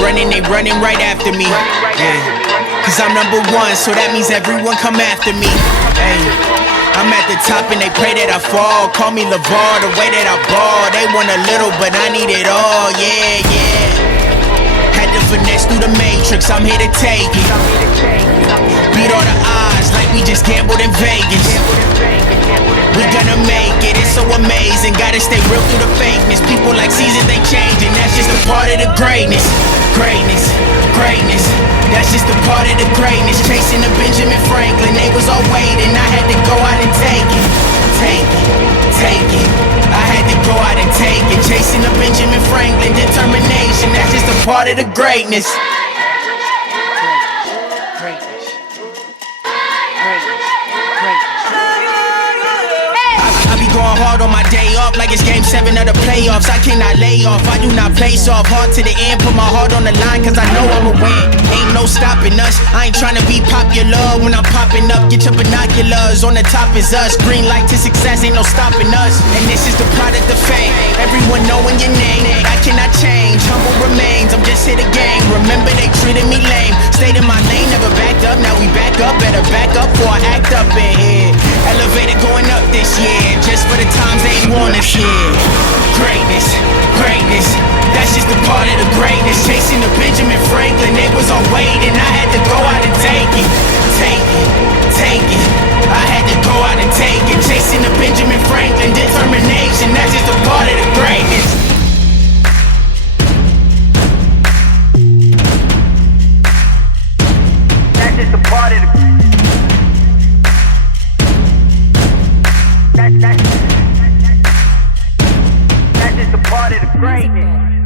running, they running right after me. Yeah. Cause I'm number one, so that means everyone come after me. Hey. I'm at the top and they pray that I fall. Call me LeVar, the way that I ball. They want a little, but I need it all. Yeah, yeah. Had to finesse through the matrix, I'm here to take it. Beat all the odds like we just gambled in Vegas. We gonna make it, it's so amazing. Gotta stay real through the fakeness. People like seasons, they changing. That's just a part of the greatness. Greatness, greatness. That's just a part of the greatness. Chasing the Benjamin Franklin, they was all waiting. I had to go out and take it. Take it, take it. I had to go out and take it. Chasing the Benjamin Franklin, determination. That's just a part of the greatness. Going hard on my day off like it's game 7 of the playoffs. I cannot lay off, I do not play soft. Hard to the end, put my heart on the line cause I know I'ma win. Ain't no stopping us, I ain't tryna be popular. When I'm popping up, get your binoculars. On the top is us, green light to success, ain't no stopping us. And this is the product of fame, everyone knowing your name. I cannot change, humble remains, I'm just here to game. Remember they treated me lame, stayed in my lane, never backed up. Now we back up, better back up before I act up in here. Elevator going up this year, just for the times they want us here. Greatness, greatness, that's just a part of the greatness. Chasing the Benjamin Franklin, they was all waiting. I had to go out and take it, take it, take it. I had to go out and take it. Chasing the Benjamin Franklin, determination, that's just a part of the greatness. That's just a part of the That's just a part of the greatness.